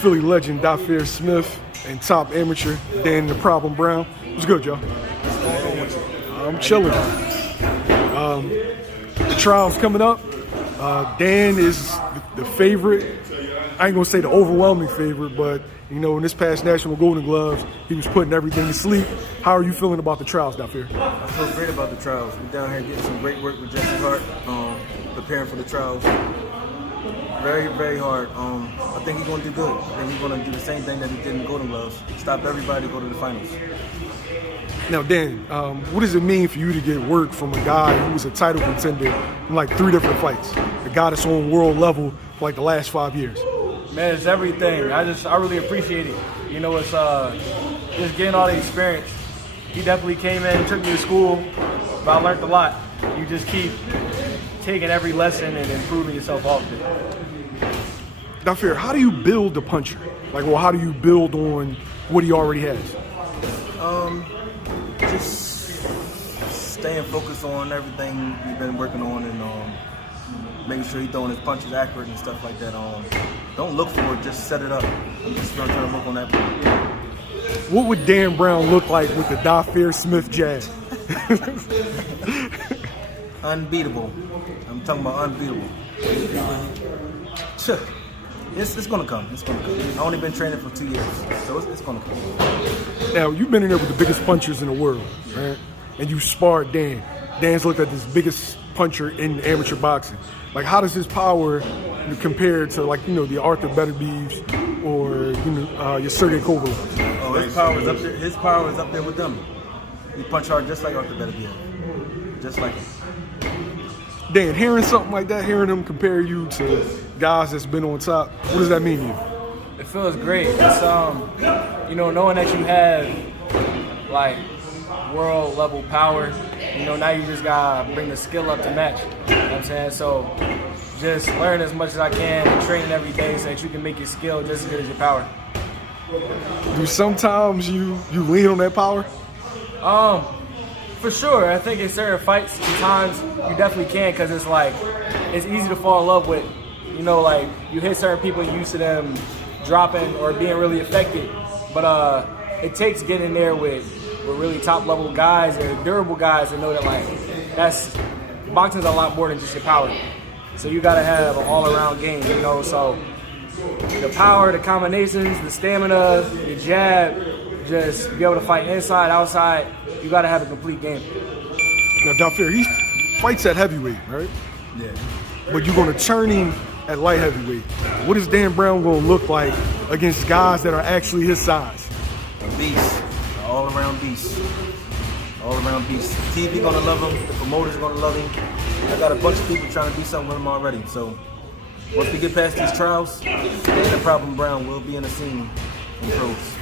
Philly legend Dhafir Smith and top amateur Dan the Problem Brown. What's good, y'all? I'm chilling. The trial's coming up. Dan is the favorite. I ain't gonna say the overwhelming favorite, but you know, in this past National Golden Gloves, he was putting everything to sleep. How are you feeling about the trials, Dhafir? I feel great about the trials. We're down here getting some great work with Jesse Hart, preparing for the trials. Very, very hard. I think he's going to do good. I think he's going to do the same thing that he did in the Golden Gloves. Stop everybody to go to the finals. Now, Dan, what does it mean for you to get work from a guy who was a title contender in like 3 different fights? A guy that's on world level for like the last 5 years. Man, it's everything. I really appreciate it. You know, it's just getting all the experience. He definitely came in, took me to school, but I learned a lot. You just keep taking every lesson and improving yourself all of it. Dhafir, how do you build a puncher? Like, well, how do you build on what he already has? Just staying focused on everything we've been working on and making sure he's throwing his punches accurate and stuff like that. Don't look for it, just set it up. I'm just going to try to work on that. What would Dan Brown look like with the Dhafir Smith jab? Unbeatable. I'm talking about unbeatable. It's going to come. It's going to come. I've only been training for 2 years, so it's going to come. Now, you've been in there with the biggest punchers in the world, right? And you sparred Dan. Dan's looked at this biggest puncher in amateur boxing. Like, how does his power compare to, like, you know, the Arthur Beterbieves or, you know, your Sergey Kovalev? Oh, his power is up there. His power is up there with them. He punch hard just like Arthur Beterbiev. Just like him. Dan, hearing something like that, hearing him compare you to guys that's been on top, what does that mean to you? It feels great. It's you know, knowing that you have like world level power, you know, now you just gotta bring the skill up to match. You know what I'm saying? So just learn as much as I can and train every day so that you can make your skill just as good as your power. Do sometimes you lean on that power? For sure. I think in certain fights, sometimes you definitely can, because it's like, it's easy to fall in love with, you know, like you hit certain people, you're used to them dropping or being really affected. But it takes getting there with really top level guys or durable guys and know that like, boxing's a lot more than just your power. So you gotta have an all around game, you know, so the power, the combinations, the stamina, the jab, just be able to fight inside, outside, you gotta have a complete game. Now, Dhafir, he fights at heavyweight, right? Yeah. But you're gonna turn him at light heavyweight. What is Dan Brown gonna look like against guys that are actually his size? A beast. An all-around beast. All-around beast. The TV gonna love him. The promoters gonna love him. I got a bunch of people trying to do something with him already. So once we get past these trials, Dan the Problem Brown will be in the scene in pros.